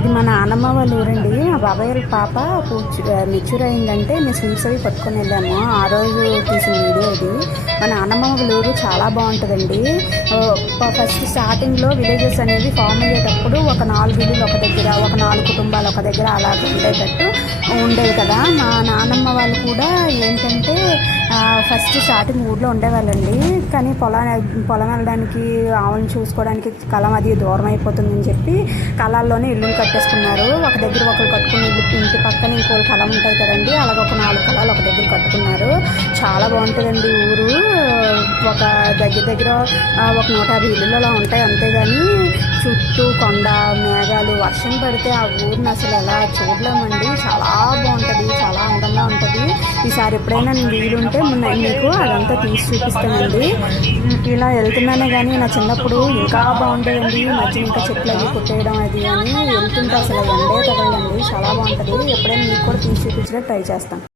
ఇది మా నాన్నమ్మ వాళ్ళ ఊరండి. మా బాబాయ్ వాళ్ళ పాప మెచ్యూర్ అయిందంటే మేము స్వీట్స్ అవి పట్టుకొని వెళ్ళాము. ఆ రోజు తీసిన వీడియో ఇది. మా నాన్నమ్మ వాళ్ళ ఊరు చాలా బాగుంటుందండి. ఫస్ట్ స్టార్టింగ్లో విలేజెస్ అనేవి ఫామ్ అయ్యేటప్పుడు ఒక 4 ఇల్లులు ఒక దగ్గర, ఒక 4 కుటుంబాలు ఒక దగ్గర అలా ఉండేటట్టు ఉండేది కదా. మా నాన్నమ్మ వాళ్ళు కూడా ఏంటంటే ఫస్ట్ స్టార్టింగ్ ఊళ్ళో ఉండేవాళ్ళండి. కానీ పొలం వెళ్ళడానికి, ఆవులను చూసుకోవడానికి కలం అది దూరం అయిపోతుందని చెప్పి కళాల్లోనే ఇల్లులు కట్టేసుకున్నారు. ఒక దగ్గర ఒకరు కట్టుకుని ఇంటి పక్కన ఇంకోళ్ళు కళ ఉంటాయి కదండి, అలాగే ఒక 4 కళాలు ఒక దగ్గర కట్టుకున్నారు. చాలా బాగుంటుందండి ఊరు. ఒక దగ్గర ఒక 150 ఇల్లులు అలా ఉంటాయి అంతేగాని చుట్టూ కొండ మేఘాలు. వర్షం పడితే ఆ ఊరిని అసలు ఎలా చూడలేమండి. చాలా బాగుంటుంది, చాలా అందంగా ఉంటుంది. ఈసారి ఎప్పుడైనా నేను వీలుంటే మీకు అదంతా తీసి చూపిస్తానండి. ఇలా వెళ్తున్నానే కానీ నా చిన్నప్పుడు ఇంకా బాగుంటుందండి. మధ్య ఇంకా చెట్లు అవి కొట్టేయడం అది అని వెళ్తుంటే అసలు ఎండే తగలండి. చాలా బాగుంటుంది. ఎప్పుడైనా మీకు కూడా తీసి చూపించడానికి ట్రై చేస్తాను.